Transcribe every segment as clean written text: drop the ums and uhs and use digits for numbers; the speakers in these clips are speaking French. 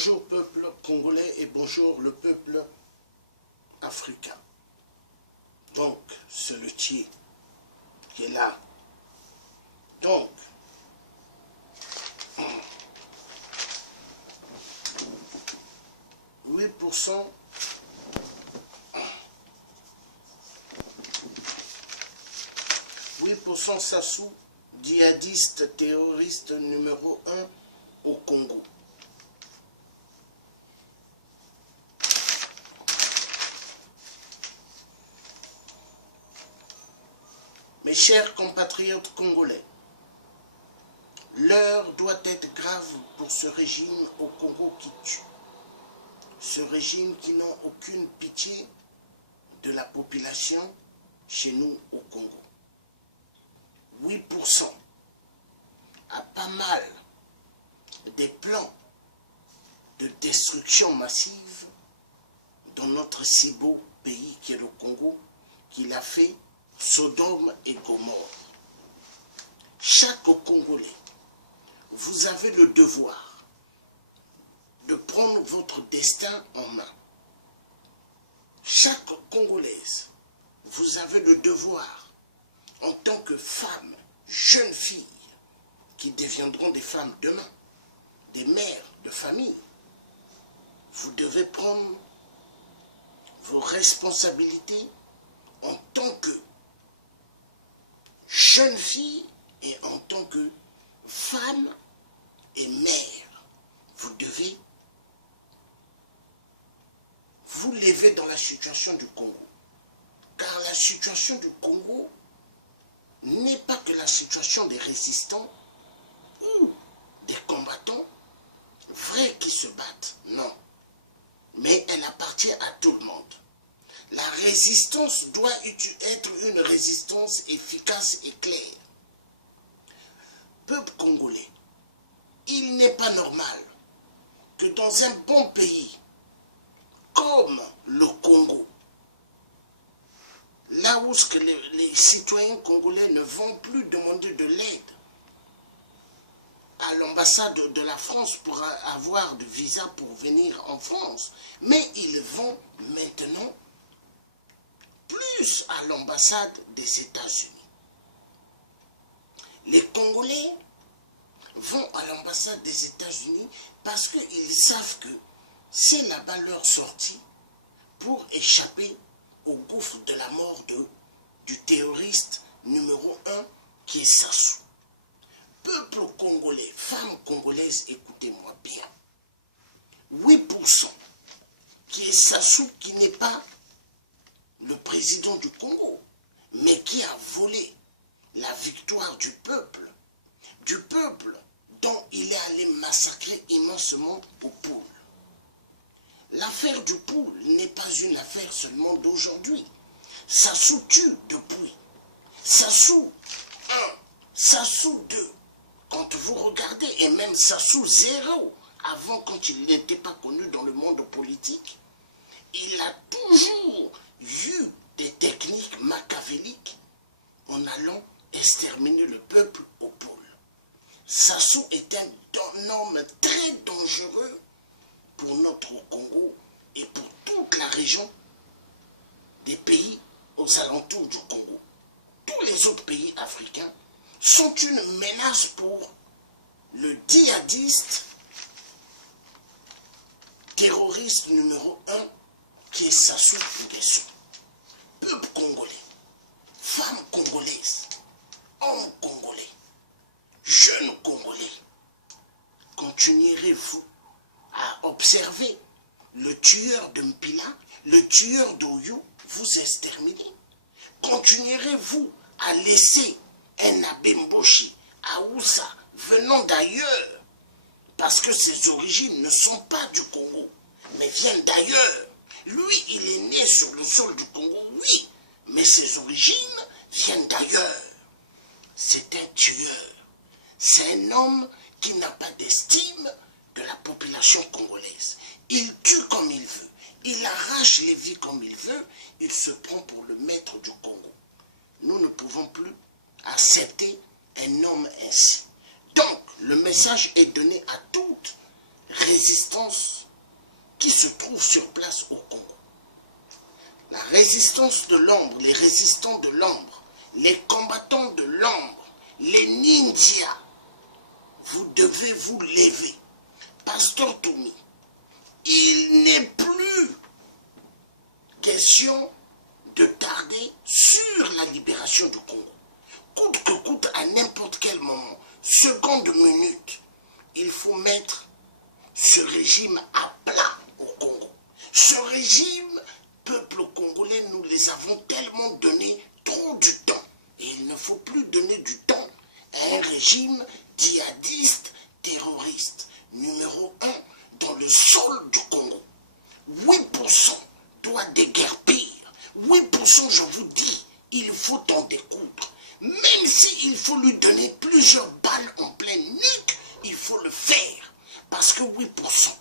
Bonjour peuple congolais et bonjour le peuple africain. Donc, c'est le Thier qui est là. Donc, 8% Sassou, djihadiste terroriste numéro 1 au Congo. Mes chers compatriotes congolais, l'heure doit être grave pour ce régime au Congo qui tue. Ce régime qui n'a aucune pitié de la population chez nous au Congo. 8% a pas mal des plans de destruction massive dans notre si beau pays qui est le Congo, qu'il a fait Sodome et Gomorrhe. Chaque Congolais, vous avez le devoir de prendre votre destin en main. Chaque Congolaise, vous avez le devoir, en tant que femmes, jeunes filles, qui deviendront des femmes demain, des mères de famille, vous devez prendre vos responsabilités en tant que jeune fille et en tant que femme et mère. Vous devez vous lever dans la situation du Congo. Car la situation du Congo n'est pas que la situation des résistants ou des combattants vrais qui se battent, non. Mais elle appartient à tout le monde. La résistance doit être une résistance efficace et claire. Peuple congolais, il n'est pas normal que dans un bon pays comme le Congo, là où les citoyens congolais ne vont plus demander de l'aide à l'ambassade de la France pour avoir de visa pour venir en France, mais ils vont maintenant plus à l'ambassade des États-Unis. Les Congolais vont à l'ambassade des États-Unis parce qu'ils savent que c'est là-bas leur sortie pour échapper au gouffre de la mort du terroriste numéro 1 qui est Sassou. Peuple congolais, femmes congolaises, écoutez-moi bien. 8% qui est Sassou, qui n'est pas le président du Congo, mais qui a volé la victoire du peuple dont il est allé massacrer immensement au Poul. L'affaire du Poul n'est pas une affaire seulement d'aujourd'hui. Sassou tue depuis. Sassou 1, Sassou 2. Quand vous regardez, et même Sassou 0, avant quand il n'était pas connu dans le monde politique, il a toujours eu des techniques machiavéliques en allant exterminer le peuple au pôle. Sassou est un homme très dangereux pour notre Congo et pour toute la région des pays aux alentours du Congo. Tous les autres pays africains sont une menace pour le djihadiste terroriste numéro 1 qui est Sassou Nguesso. Peuple congolais, femmes congolaises, hommes congolais, jeunes congolais, continuerez-vous à observer le tueur de Mpila, le tueur d'Oyo vous exterminer? Continuerez-vous à laisser un Abemboshi, Aoussa, venant d'ailleurs, parce que ses origines ne sont pas du Congo, mais viennent d'ailleurs? Lui, il est né sur le sol du Congo, oui, mais ses origines viennent d'ailleurs. C'est un tueur. C'est un homme qui n'a pas d'estime de la population congolaise. Il tue comme il veut. Il arrache les vies comme il veut. Il se prend pour le maître du Congo. Nous ne pouvons plus accepter un homme ainsi. Donc, le message est donné à toute résistance qui se trouve sur place au Congo. La résistance de l'ombre, les résistants de l'ombre, les combattants de l'ombre, les ninjas, vous devez vous lever. Pasteur Toumi, il n'est plus question de tarder sur la libération du Congo. Coûte que coûte, à n'importe quel moment, seconde, minute, il faut mettre ce régime à plat au Congo. Ce régime, peuple congolais, nous les avons tellement donné trop du temps. Et il ne faut plus donner du temps à un régime djihadiste, terroriste, numéro 1 dans le sol du Congo. 8% doit déguerpir. 8%, je vous dis, il faut en découdre. Même s'il faut lui donner plusieurs balles en pleine nuque, il faut le faire. Parce que 8%,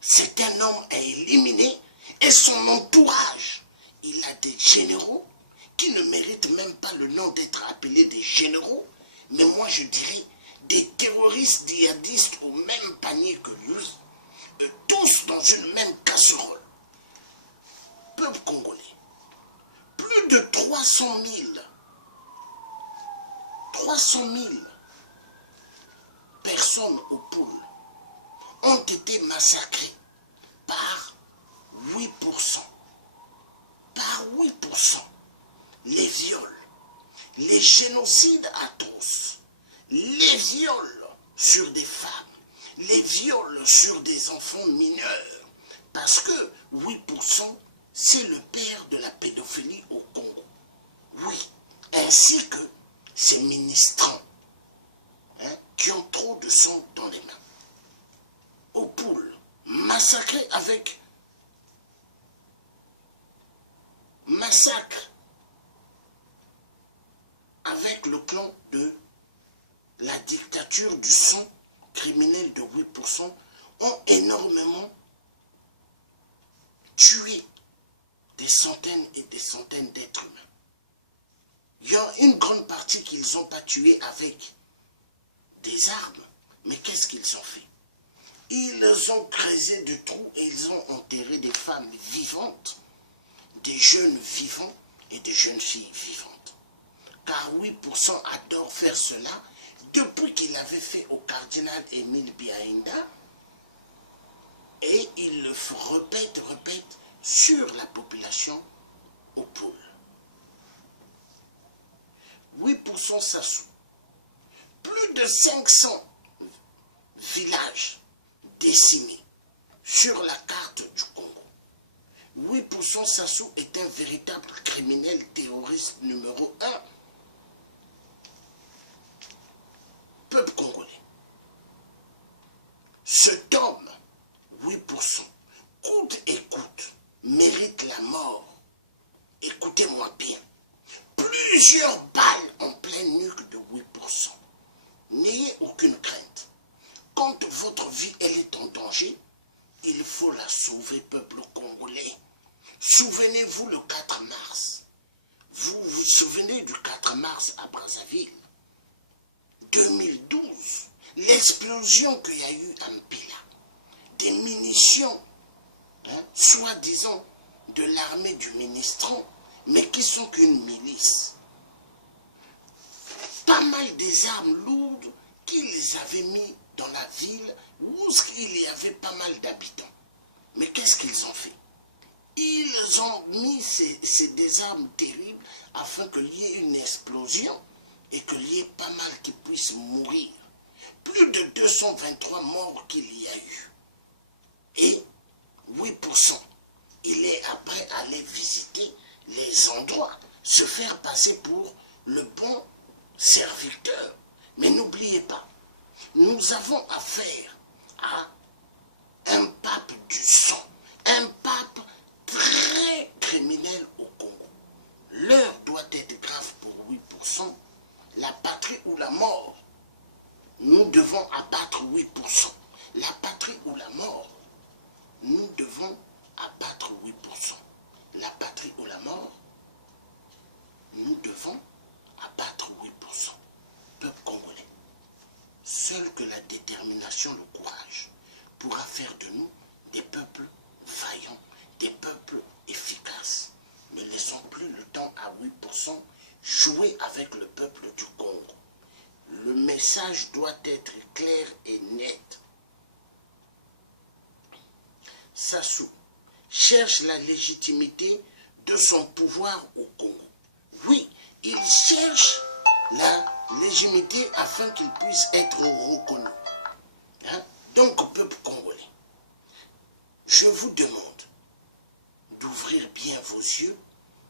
c'est un homme à éliminer et son entourage. Il a des généraux qui ne méritent même pas le nom d'être appelés des généraux, mais moi je dirais des terroristes djihadistes au même panier que lui, tous dans une même casserole. Peuple congolais, plus de 300 000 personnes au pôle ont été massacrées par 8%. Par 8%. Les viols, les génocides atroces, les viols sur des femmes, les viols sur des enfants mineurs. Parce que 8%, c'est le père de la pédophilie au Congo. Oui, ainsi que ces ministrants qui ont trop de sang dans les mains. Au poule, massacrés avec massacre avec le clan de la dictature du sang criminel de 8% ont énormément tué des centaines et des centaines d'êtres humains. Il y a une grande partie qu'ils n'ont pas tué avec des armes, mais qu'est-ce qu'ils ont fait? Ils ont creusé des trous et ils ont enterré des femmes vivantes, des jeunes vivants et des jeunes filles vivantes. Car 8% adorent faire cela depuis qu'il avait fait au cardinal Émile Biaïnda, et il le répète sur la population au pôle. 8% Sassou. Plus de 500 villages décimés sur la carte du Congo. 8% Sassou est un véritable criminel terroriste numéro 1. Peuple congolais. Cet homme, 8%, coûte et coûte, mérite la mort. Écoutez-moi bien. Plusieurs balles en pleine nuque de 8%. N'ayez aucune crainte. Quand votre vie elle est en danger, il faut la sauver, peuple congolais. Souvenez-vous le 4 mars. Vous vous souvenez du 4 mars à Brazzaville 2012, l'explosion qu'il y a eu à Mpila, des munitions, soi-disant de l'armée du ministrant, mais qui sont qu'une milice. Pas mal des armes lourdes qu'ils avaient mis dans la ville où il y avait pas mal d'habitants. Mais qu'est-ce qu'ils ont fait? Ils ont mis des armes terribles afin qu'il y ait une explosion et qu'il y ait pas mal qui puissent mourir. Plus de 223 morts qu'il y a eu. Et 8%, il est après allé visiter les endroits, se faire passer pour le bon serviteur. Mais n'oubliez pas, nous avons affaire à un pape du sang, un pape très criminel au Congo. L'heure doit être grave pour 8%, la patrie ou la mort. Nous devons abattre 8%. La patrie ou la mort. Nous devons abattre 8%. La patrie ou la mort. Nous devons abattre 8%. Peuple congolais. Seul que la détermination, le courage, pourra faire de nous des peuples vaillants, des peuples efficaces. Ne laissons plus le temps à 8% jouer avec le peuple du Congo. Le message doit être clair et net. Sassou cherche la légitimité de son pouvoir au Congo. Oui, il cherche la légitimité afin qu'il puisse être reconnu. Hein? Donc, peuple congolais, je vous demande d'ouvrir bien vos yeux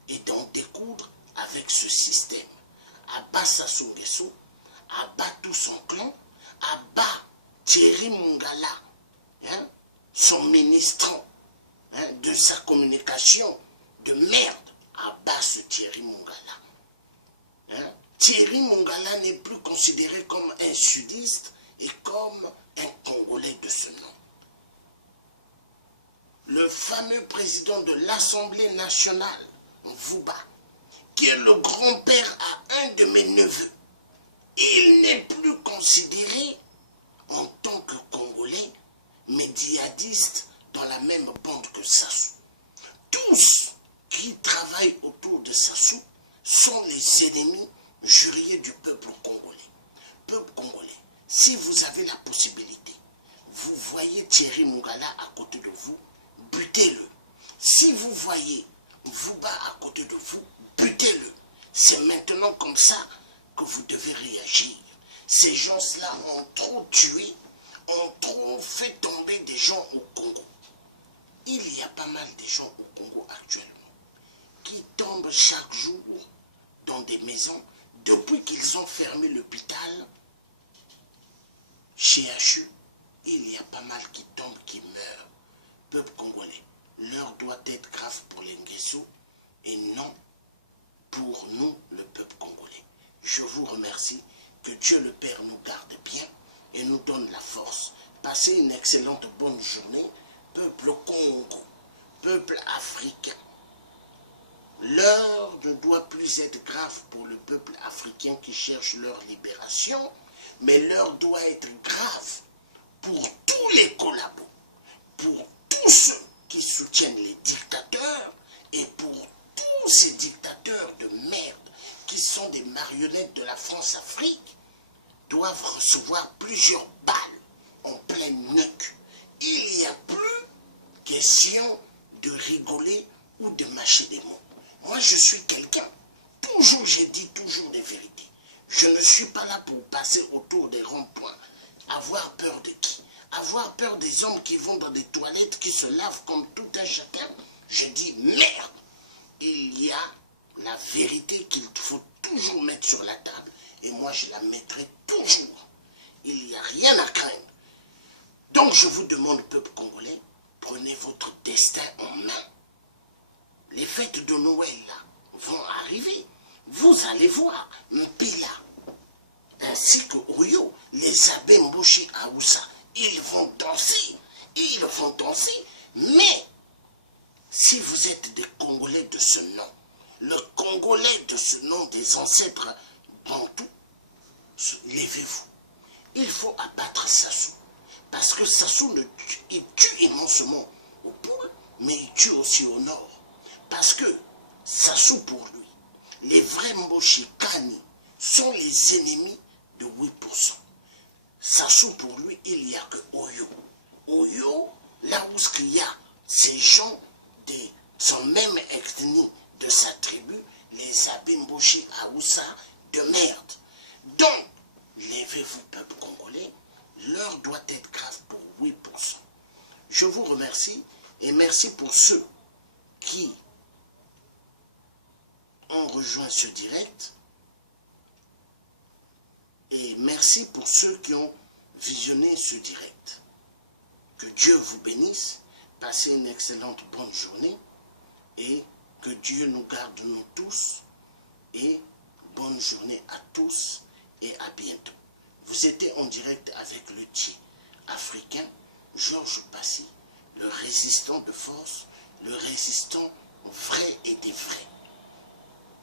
et d'en découdre avec ce système. Abat Sassou Nguesso, abat tout son clan, abat Thierry Mongala, hein, son ministrant, hein, de sa communication de merde, abat ce Thierry Mongala. Hein? Thierry Mongala n'est plus considéré comme un sudiste et comme un Congolais de ce nom. Le fameux président de l'Assemblée nationale, Vouba, qui est le grand-père à un de mes neveux, il n'est plus considéré en tant que Congolais, mais djihadiste dans la même bande que Sassou. Tous qui travaillent autour de Sassou sont les ennemis juriers du peuple congolais. Peuple congolais, si vous avez la possibilité, vous voyez Thierry Mongala à côté de vous, butez-le. Si vous voyez Vouba à côté de vous, butez-le. C'est maintenant comme ça que vous devez réagir. Ces gens-là ont trop tué, ont trop fait tomber des gens au Congo. Il y a pas mal de gens au Congo actuellement qui tombent chaque jour dans des maisons depuis qu'ils ont fermé l'hôpital. Chez HU, il y a pas mal qui tombent, qui meurent. Peuple congolais, l'heure doit être grave pour les Nguesso et non pour nous, le peuple congolais. Je vous remercie. Que Dieu le Père nous garde bien et nous donne la force. Passez une excellente bonne journée, peuple Congo, peuple africain. L'heure ne doit plus être grave pour le peuple africain qui cherche leur libération, mais l'heure doit être grave pour tous les collabos, pour tous ceux qui soutiennent les dictateurs et pour tous ces dictateurs de merde qui sont des marionnettes de la France-Afrique, doivent recevoir plusieurs balles en pleine nuque. Il n'y a plus question de rigoler ou de mâcher des mots. Moi, je suis quelqu'un, toujours j'ai dit toujours des vérités. Je ne suis pas là pour passer autour des ronds-points. Avoir peur de qui? Avoir peur des hommes qui vont dans des toilettes, qui se lavent comme tout un chacun. Je dis merde. Il y a la vérité qu'il faut toujours mettre sur la table. Et moi, je la mettrai toujours. Il n'y a rien à craindre. Donc, je vous demande, peuple congolais, prenez votre destin en main. Les fêtes de Noël, là, vont arriver. Vous allez voir, Mpila, ainsi que Oyo, les abbés Mboshi Aoussa, ils vont danser. Ils vont danser. Mais, si vous êtes des Congolais de ce nom, le Congolais de ce nom des ancêtres bantous, levez-vous. Il faut abattre Sassou. Parce que Sassou, il tue immensément au pôle, mais il tue aussi au nord. Parce que Sassou, pour lui, les vrais Mboshi Kani sont les ennemis de 8%. Sassou, pour lui, il n'y a que Oyo. Oyo, là où il y a ces gens de son même ethnie, de sa tribu, les Abimboshi Aoussa de merde. Donc, levez-vous, peuple congolais, l'heure doit être grave pour 8%. Je vous remercie et merci pour ceux qui ont rejoint ce direct et merci pour ceux qui ont visionné ce direct. Que Dieu vous bénisse, passez une excellente bonne journée et que Dieu nous garde nous tous et bonne journée à tous et à bientôt. Vous étiez en direct avec le Thier africain, Georges Passy, le résistant de force, le résistant vrai et des vrais.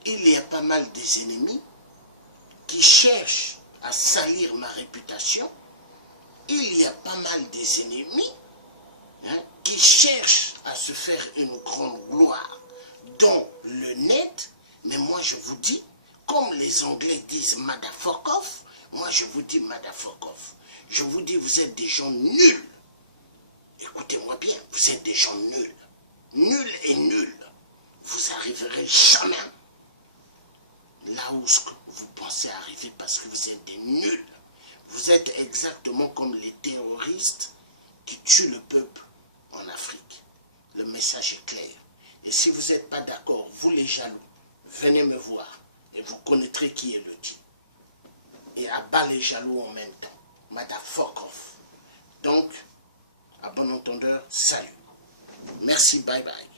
Il y a pas mal des ennemis qui cherchent à salir ma réputation il y a pas mal des ennemis qui cherchent à se faire une grande gloire dans le net, mais moi je vous dis, comme les Anglais disent motherfuck off, moi je vous dis motherfuck off. Je vous dis, vous êtes des gens nuls. Écoutez-moi bien, vous êtes des gens nuls. Nuls et nuls. Vous n'arriverez jamais là où vous pensez arriver parce que vous êtes des nuls. Vous êtes exactement comme les terroristes qui tuent le peuple en Afrique. Le message est clair. Et si vous n'êtes pas d'accord, vous les jaloux, venez me voir et vous connaîtrez qui est le dit. Et abat les jaloux en même temps. Motherfuck off. Donc, à bon entendeur, salut. Merci, bye bye.